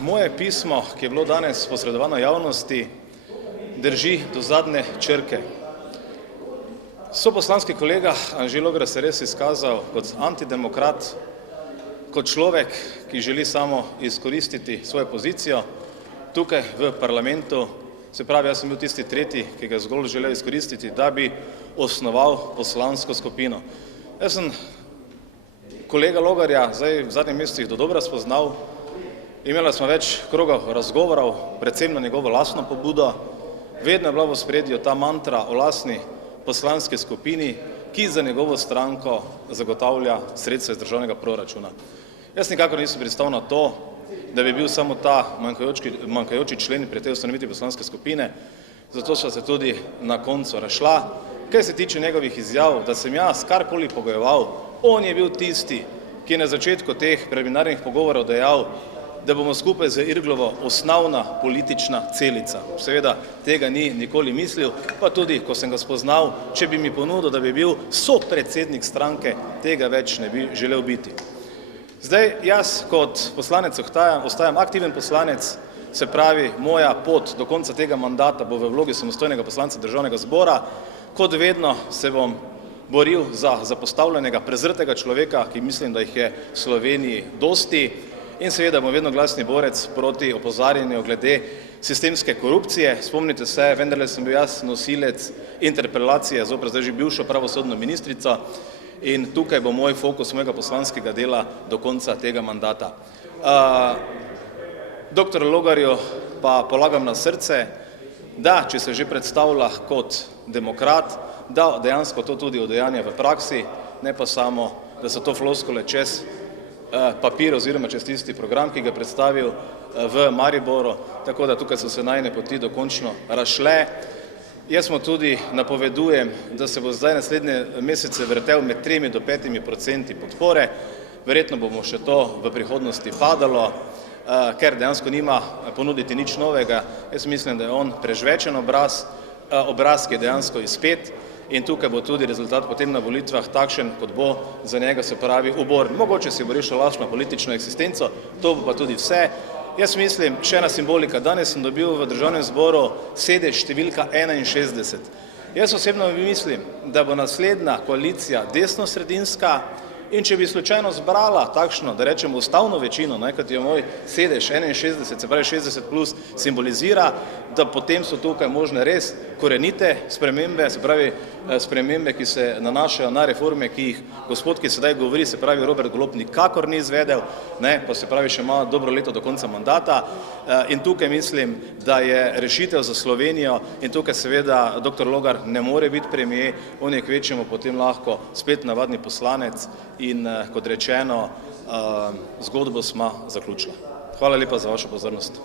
Moje pismo, ki je bilo danes posredovano javnosti, drži do zadnje črke. Soposlanski kolega Anže Logar se je res izkazal kot antidemokrat, kot človek, ki želi samo izkoristiti svojo pozicijo tukaj v parlamentu. Se pravi, jaz sem bil tisti tretji, ki ga je zgolj želel izkoristiti, da bi osnoval poslansko skupino. Jaz sem kolega Logarja zdaj v zadnjih mesecih dodobra spoznal. Imela smo več krogov razgovorov, predvsem na njegovo lastno pobudo. Vedno je bila v ospredju ta mantra o lastni poslanski skupini, ki za njegovo stranko zagotavlja sredstva iz državnega proračuna. Jaz nikakor nisem pristal na to, da bi bil samo ta manjkajoči člen pri tej ustanovitvi poslanske skupine, zato sva se tudi na koncu razšla. Kaj se tiče njegovih izjav, da sem jaz karkoli pogojeval, on je bil tisti, ki je na začetku teh preliminarnih pogovorov dejal, da bomo skupaj z Irglovo osnovna politična celica. Seveda tega ni nikoli mislil, pa tudi, ko sem ga spoznal, če bi mi ponudil, da bi bil sopredsednik stranke, tega več ne bi želel biti. Zdaj, jaz kot poslanec ostajam aktiven poslanec, se pravi, moja pot do konca tega mandata bo v vlogi samostojnega poslanca Državnega zbora. Kot vedno se bom boril za zapostavljenega, prezrtega človeka, ki mislim, da jih je v Sloveniji dosti, in seveda bom vedno glasni borec proti opozarjanju glede sistemske korupcije. Spomnite se, vendarle sem bil jaz nosilec interpelacije zoper zdaj že bivšo pravosodno ministrico in tukaj bo moj fokus mojega poslanskega dela do konca tega mandata. Dr. Logarju pa polagam na srce, da če se že predstavlja kot demokrat, da dejansko to tudi udejanja v praksi, ne pa samo, da so to floskule čez papir oziroma čez tisti program, ki ga je predstavil v Mariboru, tako da tukaj so se najine poti dokončno razšle. Jaz mu tudi napovedujem, da se bo zdaj naslednje mesece vrtel med 3 do 5% podpore, verjetno bomo še to v prihodnosti padalo, ker dejansko nima ponuditi nič novega. Jaz mislim, da je on prežvečen obraz, ki je dejansko izpet, in tukaj bo tudi rezultat potem na volitvah takšen, kot bo za njega, se pravi, uboren. Mogoče si bo rešil lastno politično eksistenco, to bo pa tudi vse. Jaz mislim, še ena simbolika, danes sem dobil v Državnem zboru sedež številka 61. Jaz osebno mislim, da bo naslednja koalicija desnosredinska, in če bi slučajno zbrala takšno, da rečemo, ustavno večino, kot je moj sedež 61, se pravi 60 plus, simbolizira, da potem so tukaj možne res korenite spremembe, se pravi spremembe, ki se nanašajo na reforme, ki jih gospod, ki sedaj govori, se pravi Robert Golob, nikakor ni izvedel, pa se pravi še ima dobro leto do konca mandata, in tukaj mislim, da je rešitev za Slovenijo in tukaj seveda dr. Logar ne more biti premier, on je kvečjemu potem lahko spet navadni poslanec in kot rečeno, zgodbo smo zaključili. Hvala lepa za vašo pozornost.